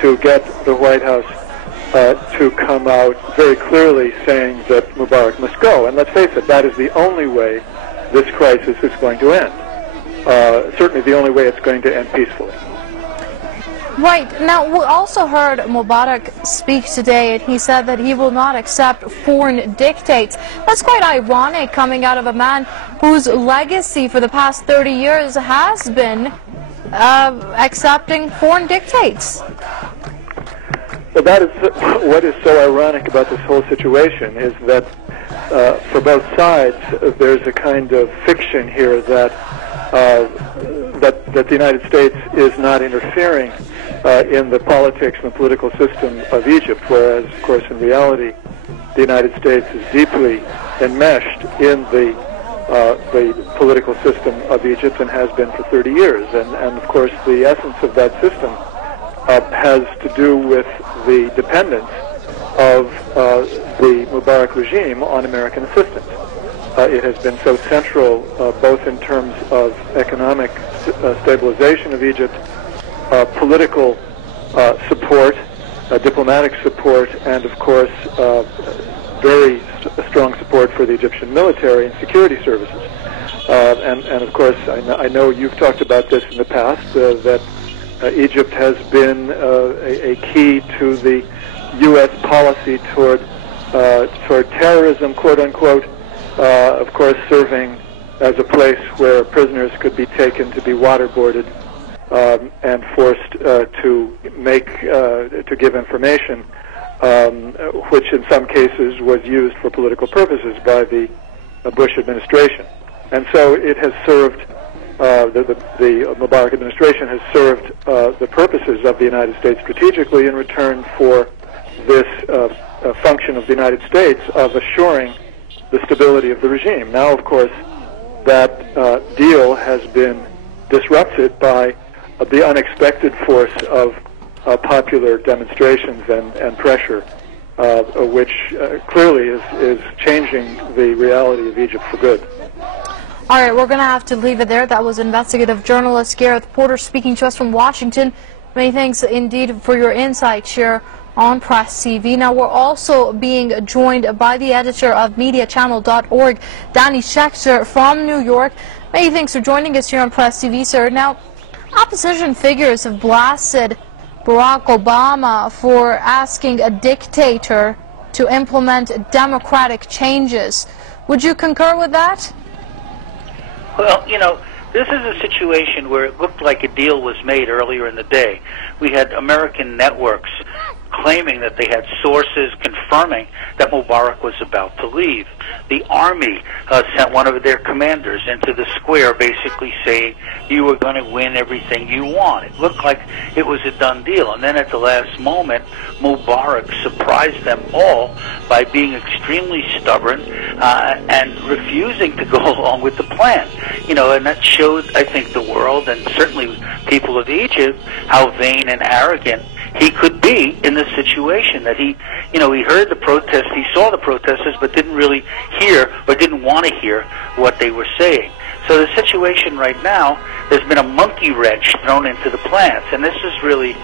to get the White House to come out very clearly saying that Mubarak must go. And let's face it, that is the only way this crisis is going to end. Certainly the only way it's going to end peacefully. Right. Now, we also heard Mubarak speak today, and he said that he will not accept foreign dictates. That's quite ironic, coming out of a man whose legacy for the past 30 years has been accepting foreign dictates. Well, that is what is so ironic about this whole situation, is that for both sides there's a kind of fiction here that the United States is not interfering in the politics and the political system of Egypt, whereas, of course, in reality, the United States is deeply enmeshed in the political system of Egypt and has been for 30 years. And of course, the essence of that system has to do with the dependence of the Mubarak regime on American assistance. It has been so central, both in terms of economic stabilization of Egypt, political support, diplomatic support, and of course very strong support for the Egyptian military and security services. And of course, I know you've talked about this in the past, that Egypt has been a key to the U.S. policy toward terrorism, quote unquote, of course serving as a place where prisoners could be taken to be waterboarded and forced to give information, which in some cases was used for political purposes by the Bush administration. And so it has served, the Mubarak administration has served the purposes of the United States strategically in return for this function of the United States of assuring the stability of the regime. Now, of course, that deal has been disrupted by the unexpected force of popular demonstrations and pressure, which clearly is changing the reality of Egypt for good. All right, we're going to have to leave it there. That was investigative journalist Gareth Porter speaking to us from Washington. Many thanks indeed for your insights here on Press TV. Now, we're also being joined by the editor of MediaChannel.org, Danny Schechter from New York. Many thanks for joining us here on Press TV, sir. Now, opposition figures have blasted Barack Obama for asking a dictator to implement democratic changes. Would you concur with that? Well, you know, this is a situation where it looked like a deal was made earlier in the day. We had American networks claiming that they had sources confirming that Mubarak was about to leave. The Army sent one of their commanders into the square basically saying, you were going to win everything you want. It looked like it was a done deal. And then at the last moment, Mubarak surprised them all by being extremely stubborn and refusing to go along with the plan. You know, and that showed, I think, the world and certainly people of Egypt how vain and arrogant he could be in this situation, that he heard the protests, he saw the protesters, but didn't really hear or didn't want to hear what they were saying. So the situation right now, there's been a monkey wrench thrown into the plans, and this is really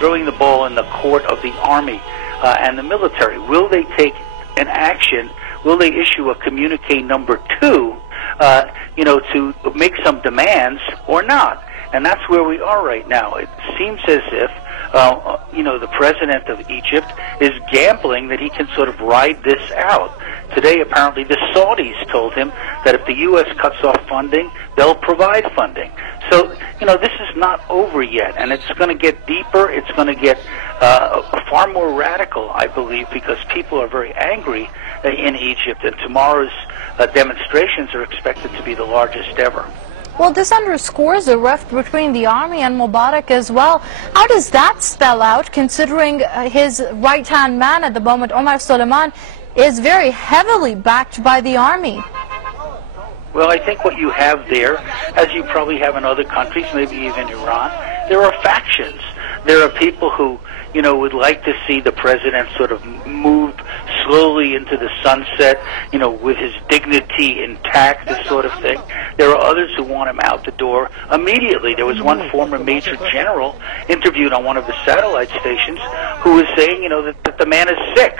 throwing the ball in the court of the Army and the military. Will they take an action? Will they issue a communique number 2, to make some demands or not? And that's where we are right now. It seems as if the president of Egypt is gambling that he can sort of ride this out. Today, apparently, the Saudis told him that if the U.S. cuts off funding, they'll provide funding. So, this is not over yet, and it's going to get deeper. It's going to get far more radical, I believe, because people are very angry in Egypt, and tomorrow's demonstrations are expected to be the largest ever. Well, this underscores the rift between the Army and Mubarak as well. How does that spell out, considering his right-hand man at the moment, Omar Suleiman, is very heavily backed by the Army? Well, I think what you have there, as you probably have in other countries, maybe even Iran, there are factions. There are people who, would like to see the president sort of slowly into the sunset, you know, with his dignity intact, this sort of thing. There are others who want him out the door immediately. There was one former major general interviewed on one of the satellite stations who was saying, you know, that the man is sick,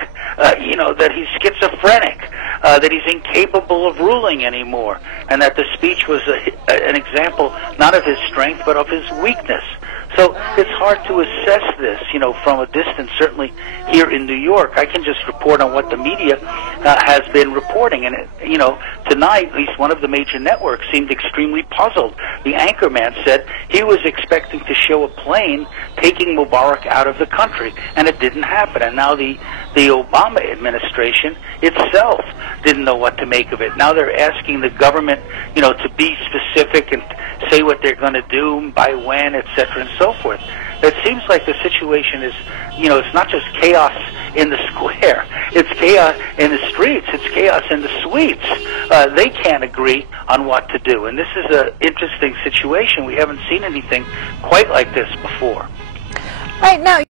you know, that he's schizophrenic, that he's incapable of ruling anymore, and that the speech was an example not of his strength but of his weakness. So it's hard to assess this, you know, from a distance, certainly here in New York. I can just report on what the media has been reporting. And, you know, tonight, at least one of the major networks seemed extremely puzzled. The anchorman said he was expecting to show a plane taking Mubarak out of the country, and it didn't happen. And now the Obama administration itself didn't know what to make of it. Now they're asking the government, you know, to be specific and say what they're going to do, by when, etc., and so forth. It seems like the situation is, you know, it's not just chaos in the square. It's chaos in the streets. It's chaos in the suites. They can't agree on what to do. And this is an interesting situation. We haven't seen anything quite like this before. Right now.